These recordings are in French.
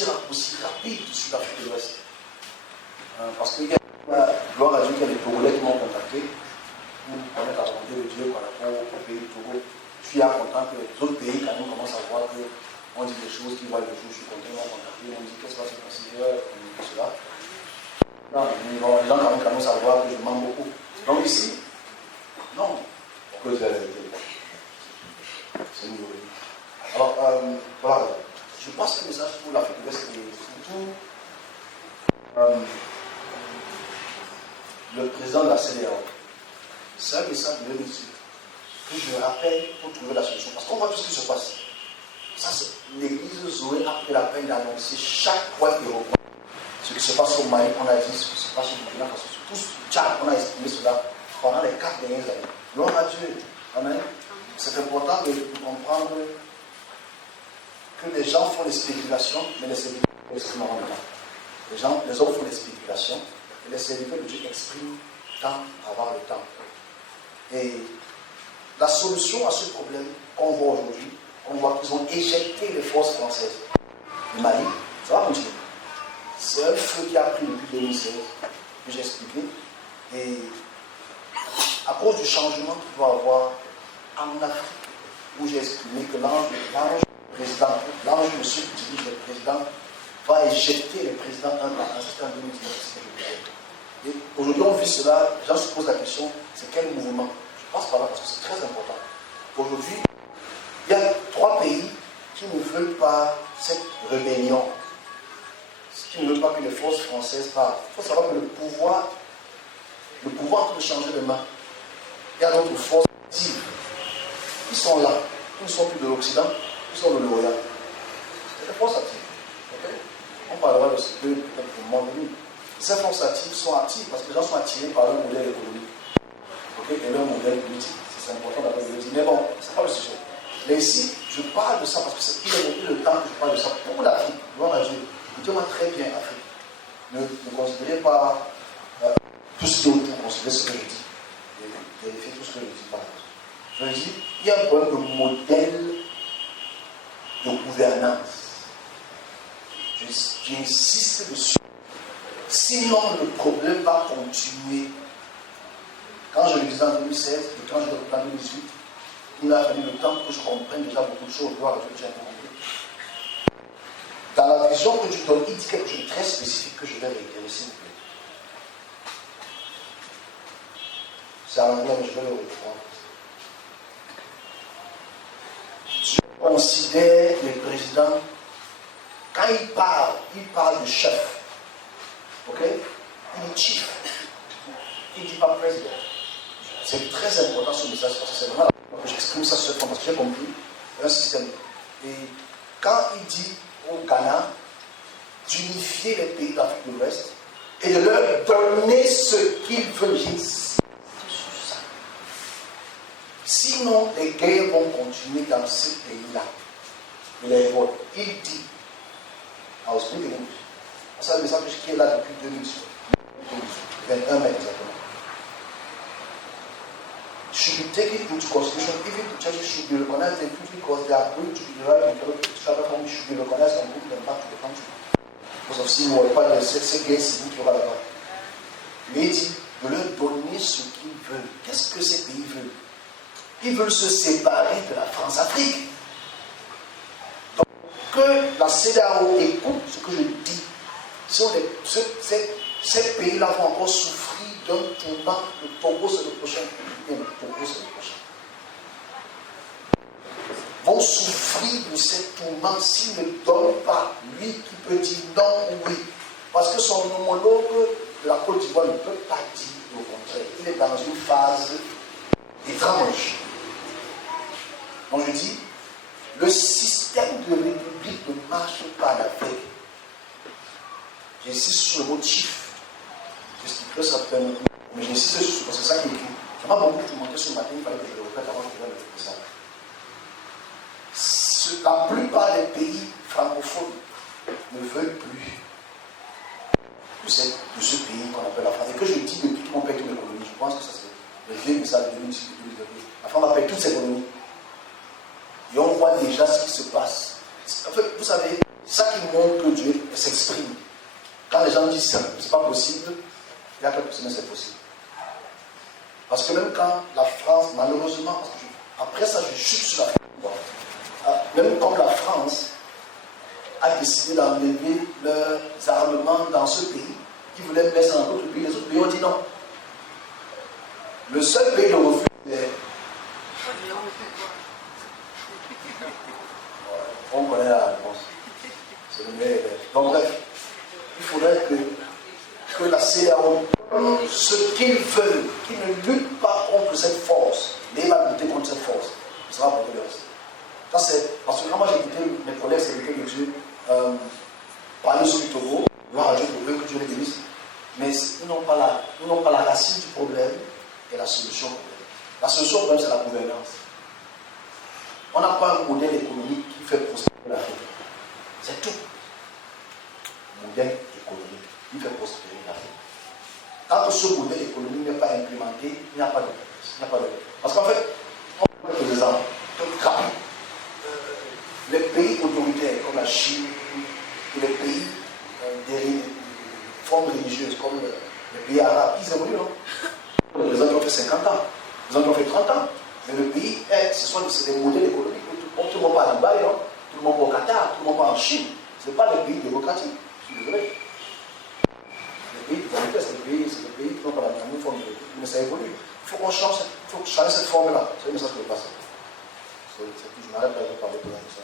petit raccourci rapide sur l'Afrique de l'Ouest. Parce qu'il y a, gloire à Dieu, qu'il y a des Togolais qui m'ont contacté pour connaître la volonté de Dieu par rapport au pays du Togo. Je suis content que les autres pays, quand même, commencent à voir qu'on dit des choses qui voient le jour. Je suis content, ils m'ont contacté, on dit qu'est-ce qui va se passer, communiquer cela. Non, les gens quand même commencent à voir que je mens beaucoup. Donc ici, non. Que c'est la vérité. C'est nouveau. Alors, voilà. Je passe ce message pour l'Afrique de l'Ouest et surtout le président de la CEDEAO. C'est un message de 2018 que je rappelle pour trouver la solution. Parce qu'on voit tout ce qui se passe. Ça, c'est l'église Zoé a pris la peine d'annoncer chaque fois qu'il reprend. Ce qui se passe au Mali, on a dit, ce qui se passe au Burkina Faso, tout ce Tchad, on a exprimé cela pendant les 4 dernières années. Gloire à Dieu. Amen. C'est important de comprendre que les gens font des spéculations, mais les serviteurs expriment en même temps. Les hommes font des spéculations, et les serviteurs de Dieu expriment tant avoir le temps. Et la solution à ce problème qu'on voit aujourd'hui, on voit qu'ils ont éjecté les forces françaises du Mali. Ça va continuer. C'est un feu qui a pris depuis 2016, que j'ai expliqué. Et à cause du changement qu'il doit y avoir en Afrique, où j'ai exprimé que l'ange de ceux qui dirigent le président, va éjecter les présidents un par un. C'était en 2019. Et aujourd'hui, on vit cela. Les gens se posent la question, c'est quel mouvement? Je passe par là parce que c'est très important. Aujourd'hui, il y a 3 pays qui ne veulent pas cette rébellion, qui ne veulent pas que les forces françaises partent. Il faut savoir que le pouvoir peut changer de main. Il y a d'autres forces actives. Ils sont là. Ils ne sont plus de l'Occident, ils sont de l'Orient. C'est des forces actives. Okay? On parlera de ce peut-être au moment venu. Ces forces actives sont actives parce que les gens sont attirés par leur modèle économique. Okay? Et leur modèle politique. C'est important d'avoir le dire. Mais bon, ce n'est pas le sujet. Mais ici, je parle de ça parce que c'est le temps que je parle de ça. Pour l'Afrique, gloire à Dieu, écoutez-moi très bien, Afrique. Ne considérez pas tout ce qui est autour, considérez ce que je dis. Vérifiez tout ce que je dis par là. Je dis, il y a un problème de modèle de gouvernance. J'insiste dessus. Sinon, le problème va continuer. Quand je le disais en 2016 et quand je le disais en 2018, il a fallu le temps que je comprenne déjà beaucoup de choses. Gloire à Dieu, j'ai compris. Dans la vision que tu donnes, il dit quelque chose de très spécifique que je vais réitérer, s'il vous plaît. C'est en anglais, mais je vais le reprendre. Dieu considère les présidents, quand il parle de chef. Ok? Il dit chief. Il ne dit pas président. C'est très important ce message parce que c'est vraiment que j'exprime ça sur le parce que j'ai compris un système. Et quand il dit au Ghana d'unifier les pays d'Afrique de l'Ouest et de leur donner ce qu'ils veulent, j'insiste sur ça. Sinon, les guerres vont continuer dans ces pays-là. Il est bon. Il dit, I was speaking English. C'est un message qui est là depuis 2021 mai exactement. Should be taken into consideration, even the churches should be recognized because they are going to be derived in the travel home, should be recognized and bring them back to the country. Because of sin, on ne parle pas de ces guerres civiles qu'il y aura là-bas. Mais il dit de leur donner ce qu'ils veulent. Qu'est-ce que ces pays veulent? Ils veulent se séparer de la France-Afrique. Donc, que la CEDEAO écoute ce que je dis. Si ces pays-là vont encore souffrir d'un tournant, le Togo c'est le prochain. Le Togo c'est le prochain. Vont souffrir de ces tourments s'il ne donne pas, lui qui peut dire non ou oui. Parce que son homologue de la Côte d'Ivoire ne peut pas dire le contraire. Il est dans une phase étrange. Donc je dis, le système de république ne marche pas avec. J'insiste sur le mot chief. J'expliquerai ça peut-être, mais j'insiste sur parce que c'est ça qui est écrit. Ça m'a beaucoup montré ce matin, il fallait que je le répète avant que je le répète ça. La plupart des pays francophones ne veulent plus de ce pays qu'on appelle la France. Et que je dis depuis tout mon pays, toutes mes colonies, je pense que ça c'est le vieux message de 2018. La France va payer toutes ses colonies. Et on voit déjà ce qui se passe. En fait, vous savez, ça qui montre que Dieu s'exprime. Quand les gens disent c'est pas possible, il y a quelques semaines c'est possible. Parce que même quand la France, malheureusement, parce que après ça je chute sur la France, même comme la France a décidé d'enlever leurs armements dans ce pays, qui voulaient mettre dans d'autres pays, les autres pays ont dit non. Le seul pays de refus, c'est... On connaît la réponse. C'est le meilleur. Donc bref, il faudrait que la CEDEAO, ce qu'ils veulent, qu'ils ne luttent pas contre cette force, mais ils vont lutter contre cette force. Ça va porter le reste. Ça c'est, parce que quand moi j'ai écouté mes collègues, c'est que Dieu parler sur le Togo, voir à Dieu pour eux que Dieu les bénisse, mais ils n'ont pas la racine du problème et la solution au problème. La solution au problème, c'est la gouvernance. On n'a pas un modèle économique qui fait prospérer l'Afrique. C'est tout. Modèle économique qui fait prospérer l'Afrique. Tant que ce modèle économique n'est pas implémenté, il n'y a pas de progrès. Parce qu'en fait, on prend des exemples rapides. Les pays autoritaires comme la Chine, les pays des formes religieuses comme les pays arabes, ils évoluent, non? Les autres ont fait 50 ans, les autres ont fait 30 ans. Mais le pays, c'est des modèles économiques. Tout le monde part à Dubaï, non? Tout le monde va au Qatar, tout le monde va en Chine. Ce n'est pas les pays démocratiques. Je suis désolé. Les pays démocratiques, c'est des pays qui n'ont pas la même forme de vie. Mais ça évolue. Il faut qu'on change, il faut changer cette forme-là. C'est le message que je passe. Je m'arrête là, je vais parler de ça.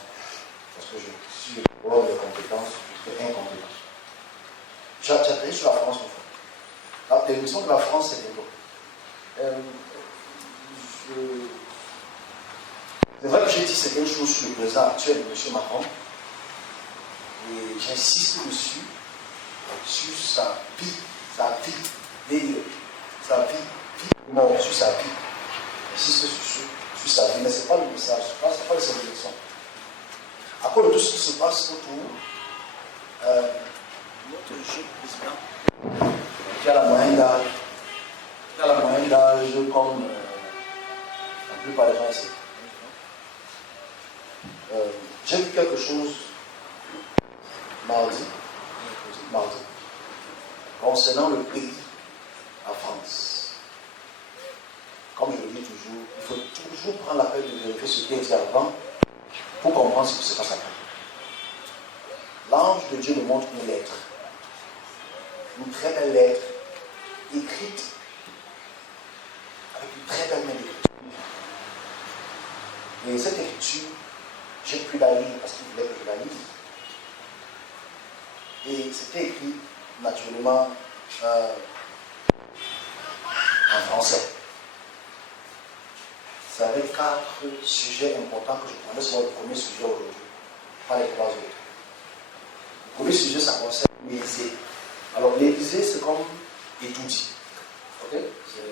Parce que si je vois les compétences, je suis incompétent. J'atterris sur la France, une fois. L'émission de la France, c'est bientôt. C'est vrai que j'ai dit certaines choses sur le président actuel de M. Macron. Et j'insiste dessus, sur sa vie, sur sa vie. J'insiste sur sa vie, mais ce n'est pas le message, ce n'est pas les élections. À cause de tout ce qui se passe autour, notre jeune président, qui a la moyenne d'âge comme la plupart des gens ici. J'ai vu quelque chose mardi, concernant le pays, la France. Comme je le dis toujours, il faut toujours prendre la peine de vérifier ce qui est dit avant pour comprendre ce qui se passe après. L'ange de Dieu me montre une lettre, une très belle lettre, écrite avec une très belle main d'écriture. Et cette écriture, j'ai pu la lire parce qu'il voulait que je la lise. Et c'était écrit naturellement en français. C'est avec 4 sujets importants que je prenais sur le premier sujet aujourd'hui, pas les 3 autres. Le premier sujet, ça concerne l'Élysée. Alors l'Élysée, c'est comme étoudie. Ok? C'est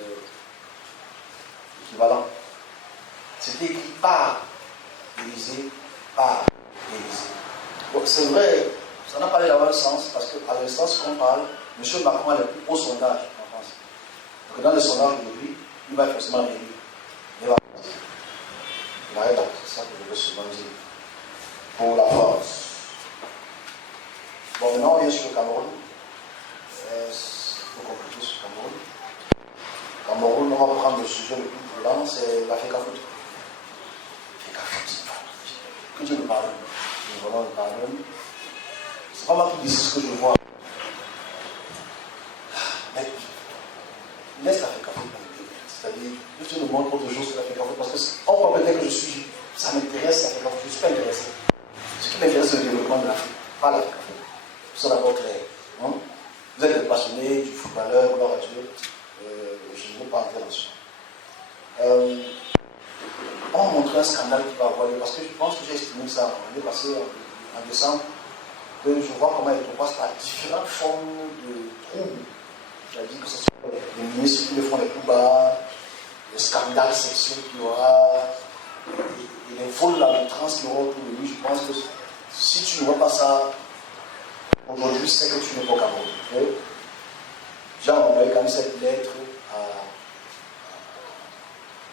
équivalent. C'était écrit par l'Élysée, par l'Élysée. Donc c'est vrai, ça n'a pas l'air d'avoir un sens, parce qu'à l'instant qu'on parle, M. Macron a le plus haut sondage en France. Donc dans le sondage d'aujourd'hui, il va être forcément élu. Il va être, c'est ça que je veux souvent dire. Pour la France. Bon, maintenant on vient sur le Cameroun. Il faut compliquer sur le Cameroun. Cameroun, on va prendre le sujet le plus brûlant, c'est l'Africafoot. Que Dieu nous pardonne. Nous voulons le pardonne. C'est pas moi qui décide ce que je vois. Mais laisse l'Africafoot. C'est-à-dire, Dieu nous montre autre chose sur l'Africafoot. Parce qu'on peut peut-être que ça m'intéresse l'Africafoot. Je ne suis pas intéressé. Ce qui m'intéresse, c'est le développement de l'Afrique, pas l'Africafoot. C'est d'abord clair. Hein? Vous êtes passionné du footballeur, gloire à Dieu. Je ne veux pas entrer là-dessus. On m'a montré un scandale qui va avoir lieu, parce que je pense que j'ai estimé ça l'année passée, en décembre, que je vois comment il passe par différentes formes de troubles. C'est-à-dire que ce sont les ministres qui le font les plus bas, les scandales sexuels qu'il y aura, et les vols à l'outrance qu'il y aura autour de lui. Je pense que si tu ne vois pas ça aujourd'hui, c'est que tu n'es pas au Cameroun. Okay? J'ai envoyé quand même cette lettre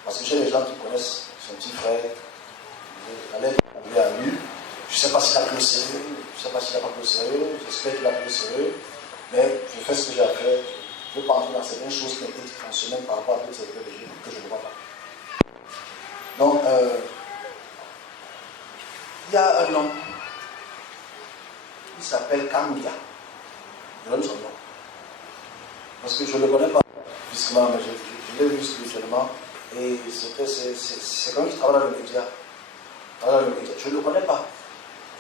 parce que j'ai des gens qui connaissent son petit frère. La lettre est à lui. Je ne sais pas s'il a clôturé. Je ne sais pas s'il n'a pas pris au sérieux, j'espère qu'il a pris au sérieux, mais je fais ce que j'ai à faire. Je ne veux pas entrer dans certaines choses qui ont été dites en semaine par rapport à d'autres serviteurs de Dieu que je ne vois pas. Donc, il y a un homme qui s'appelle Kambia. Je donne son nom. Parce que je ne le connais pas physiquement, mais je l'ai vu spirituellement. Et c'est comme qui travaille dans le média. Je ne le connais pas.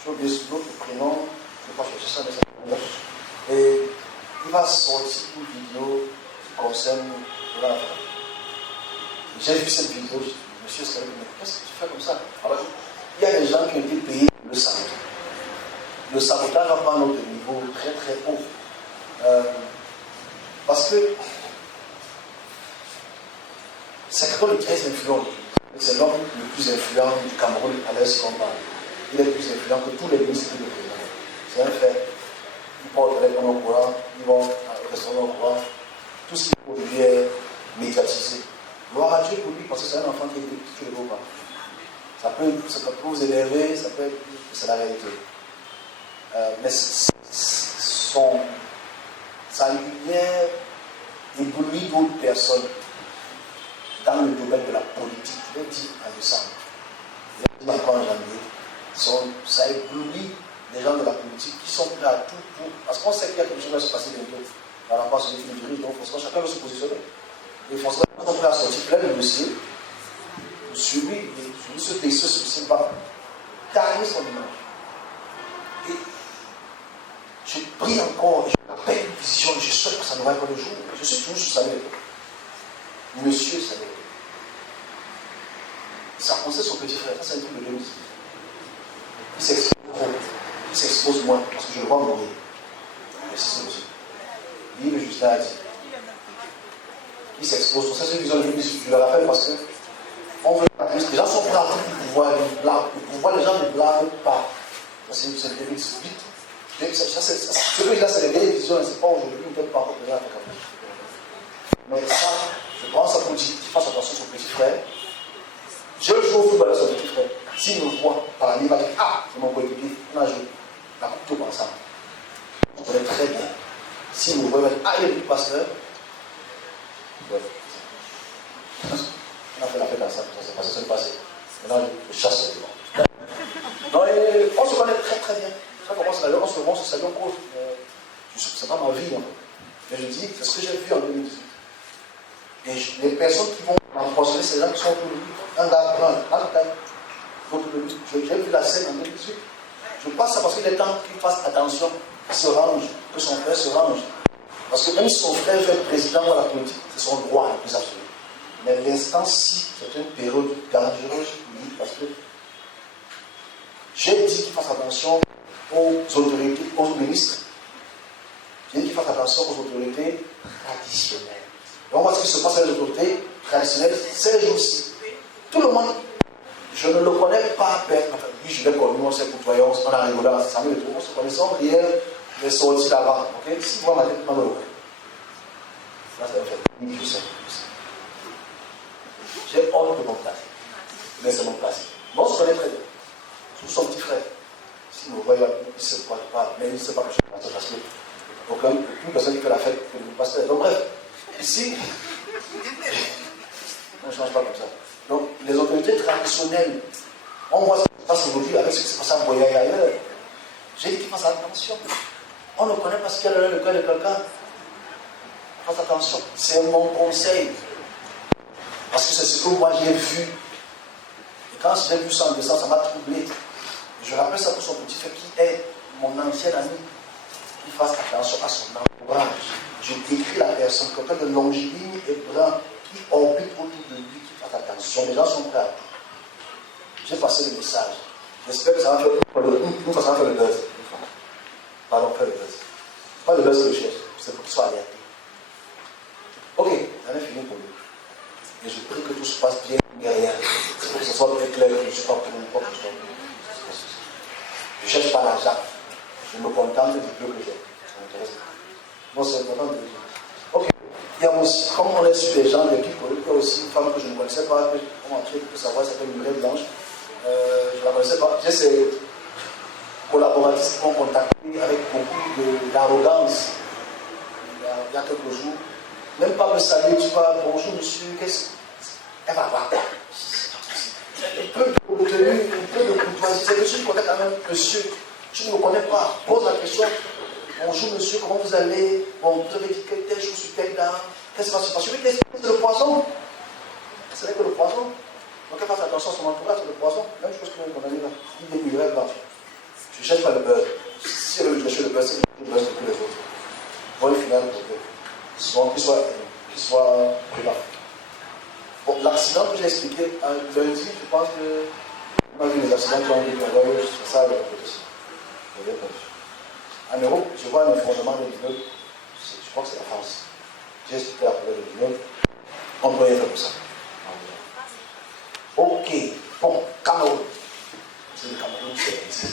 J'ai oublié d'autres prénoms, je ne vais pas chercher ça, mais ça. Et il va sortir une vidéo qui concerne la femme. J'ai vu cette vidéo, je dis, monsieur Skalé, mais qu'est-ce que tu fais comme ça? Alors, il y a des gens qui ont été payés pour le sabotage. Le sabotage va pas à notre niveau très très haut. Parce que c'est quelqu'un de très influent. C'est l'homme le plus influent du Cameroun à l'Est combat. Il est plus influent que tous les ministres du président. C'est un fait. Ils portent les téléphone au courant, ils vont au restaurant au courant. Tout ce qui est aujourd'hui est médiatisé. Gloire à Dieu pour lui, parce que c'est un enfant qui est tout le pas. Ça peut vous énerver, ça peut être. C'est la réalité. Mais sa lumière éblouit d'autres personnes dans le domaine de la politique. Je l'ai dit en décembre. Je l'ai dit encore en janvier. Ça éblouit les gens de la politique qui sont prêts à tout pour. Parce qu'on sait qu'il y a quelque chose qui va se passer bientôt par rapport à ce qui est donc forcément chacun veut se positionner. Et forcément, on est prêt à sortir plein de dossiers. Celui ce dossier, ce va tailler son image. Et je prie encore, je m'appelle une vision, je souhaite que ça ne va pas le jour. Je suis toujours sur Samuel. Monsieur Samuel. Ça concerne son petit frère, ça c'est un truc de 2018. Il s'expose trop. Il s'expose moins, parce que je le vois mourir. Merci, c'est monsieur. Lui, le Justin a dit. Il s'expose trop. Ça c'est une vision de 2018. Je la rappelle parce que les gens sont prêts à tout pour pouvoir les gens ne blâment pas. Ça c'est 2018. Ce que je dis là, c'est les vieilles visions, c'est pas aujourd'hui, peut-être pas encore présent avec un. Mais ça, je prends ça pour dire qu'il fasse attention à son petit frère. Je joue au football avec son petit frère. S'il me voit par la ligne, il va dire ah, c'est mon coéquipier, on a joué. La coupe tout ensemble. On connaît très bien. S'il me voit, il va dire ah, il est le pasteur. Ouais. On a fait la fête ensemble, ça s'est passé, ça s'est passé. Maintenant, je chasse le devant. Non, on se connaît très très bien. Ça commence d'ailleurs, on se commence sur cette cause. C'est pas ma vie, hein. Mais je dis, c'est ce que j'ai vu en 2018. Et les personnes qui vont m'empoisonner, c'est les gens qui sont autour de lui. Un gars brun, autour de lui. J'ai vu la scène en 2018. Je passe ça parce qu'il est temps qu'il fasse attention, qu'il se range, que son frère se range. Parce que même si son frère fait président de la politique, c'est son droit le plus absolu. Mais l'instant-ci, c'est une période dangereuse pour lui parce que j'ai dit qu'il fasse attention aux autorités, aux ministres. J'ai dit qu'il fasse attention aux autorités traditionnelles. Et on voit ce qui se passe avec les autorités traditionnelles ces jours-ci. Tout le monde, je ne le connais pas, lui je l'ai connu, on s'est côtoyé, on a rigolé ensemble, on se connaissait, hier, il est sorti là-bas. Okay? Si moi ma tête, on le reconnaît. Ça, c'est un fait. Je sais. J'ai honte de mon place. Mais c'est mon place. Mais on se connaît très bien. Surtout son petit frère. S'il me voit, il ne sait pas, mais il ne sait pas que je suis pasteur parce que aucune personne qui fait la fête que le pasteur. Donc bref, ici, on ne change pas comme ça. Donc les autorités traditionnelles, on voit ce qui se passe aujourd'hui avec ce qui se passe à Boya et ailleurs. J'ai dit qu'il fasse attention. On ne connaît pas ce qu'il y a dans le cœur de quelqu'un. Fasse attention. C'est mon conseil. Parce que c'est ce que moi j'ai vu. Et quand j'ai vu ça en descendant, ça m'a troublé. Je rappelle ça pour son petit frère qui est mon ancien ami. Il fasse attention à son entourage. Je décris la personne, quelqu'un de longiligne et brun qui orbite autour de lui, qui fasse attention. Les gens sont prêts à tout. J'ai passé le message. J'espère que ça va faire le buzz. Pardon, faire le buzz. Pas le buzz que je cherche, c'est pour qu'il soit alerté. Ok, j'en ai fini pour lui. Et je prie que tout se passe bien derrière. Que ce soit très clair, que je ne suis pas pour n'importe quoi. Je ne cherche pas l'argent. Je me contente du peu que j'ai. Ça m'intéresse pas. Non, c'est important de le dire. Ok. Il y a aussi, comme on est sur les gens de l'équipe, il y a aussi une femme que je ne connaissais pas, que on m'a entré pour savoir, elle s'appelle Murée Blanche. Je ne la connaissais pas. J'ai essayé. collaboratrices qui m'ont contacté avec beaucoup d'arrogance il y a quelques jours. Même pas me saluer, tu vois, bonjour monsieur, elle va voir quoi? Un peu de courtoisie. C'est monsieur qui connaît quand même, monsieur, tu ne me connais pas, pose la question. Bonjour monsieur, comment vous allez? Bon, vous avez dit que telle chose sur telle dame. Qu'est-ce qui va se passer? Oui, c'est le poison. Ce n'est que le poison. Donc elle fasse attention à son entourage, c'est le poison. Même chose que mon ami là. Il est mieux blanc. Je ne cherche pas le beurre. Si elle veut chercher le beurre, c'est le beurre de tous les autres. Bonne finale pour que qu'il soit prudent. Bon, l'accident que j'ai expliqué lundi, je pense que on a vu les accidents qui ont été perdu, c'est ça le problème. En Europe, je vois un effondrement de l'immeuble, je crois que c'est la France. J'ai expliqué la problème de l'immeuble, on ne peut rien faire pour ça. Ok, bon, Cameroun. C'est le Cameroun, c'est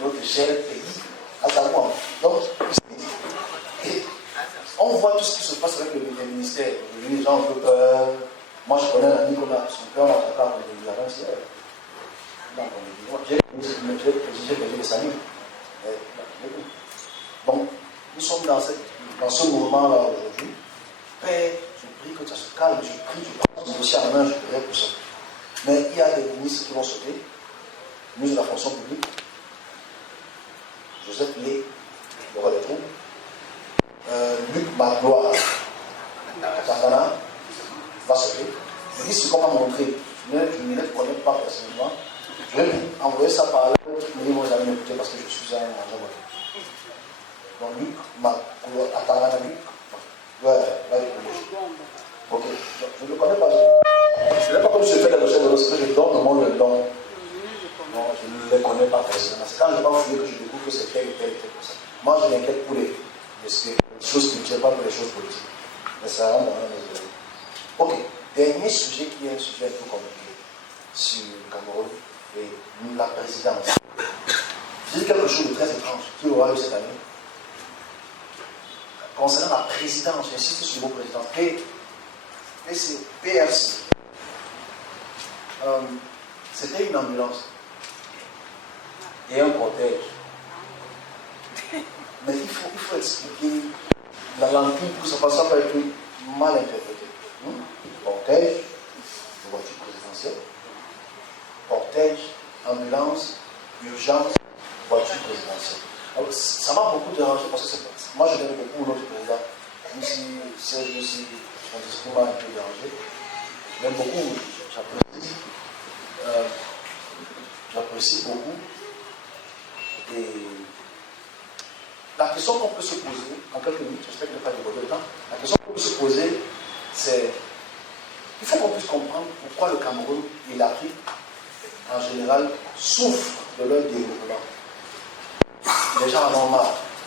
notre cher pays, à savoir. Donc, on voit tout ce qui se passe avec les ministères. Les gens ont peu peur. Moi, je connais un ami qui a son père, on a attaqué avec les avancées. J'ai payé les saluts. Donc, nous sommes dans ce mouvement-là aujourd'hui. Père, je prie que ça se calme, je prie, je prends ce dossier en main, je prie pour ça. Mais il y a des ministres qui vont sauter, ministre de la fonction publique, Joseph Lé, le roi des troupes, Luc Magloire, Katangana, va sauter. Je dis ce qu'on m'a montré. Je ne les connais pas personnellement. Je vais envoyer ça par là, mais ils vont jamais m'écouter parce que je suis un agent. Donc Luc Magloire, Katangana, Luc. Ouais, ok. Donc, je ne le connais pas. Ce n'est pas comme si je fais des recherches de l'autre, je donne au monde le don. Non, je ne les connais pas personnellement. C'est quand je vais fouiller que je découvre que c'est tel et tel et tel comme ça. Moi, je m'inquiète pour les choses spirituelles, pas pour les choses politiques. Mais ça rentre dans la maison. Ok, dernier sujet qui est un sujet un peu compliqué sur le Cameroun et la présidence. J'ai dit quelque chose de très étrange qui aura eu cette année. Concernant la présidence, j'insiste sur le mot présidence. PRC. C'était une ambulance et un cortège. Mais il faut expliquer la langue pour ça, parce que ça peut être mal interprété. Cortège, voiture présidentielle. Cortège, ambulance, urgence, voiture présidentielle. Alors, ça m'a beaucoup dérangé parce que moi je l'aime beaucoup notre président. Même si Serge aussi, son discours m'a un peu dérangé. Je l'aime beaucoup, j'apprécie beaucoup. Et la question qu'on peut se poser, en quelques minutes, j'espère qu'il n'y a pas de temps, la question qu'on peut se poser, c'est il faut qu'on puisse comprendre pourquoi le Cameroun et l'Afrique, en général, souffrent de leur développement. Les gens en ont marre.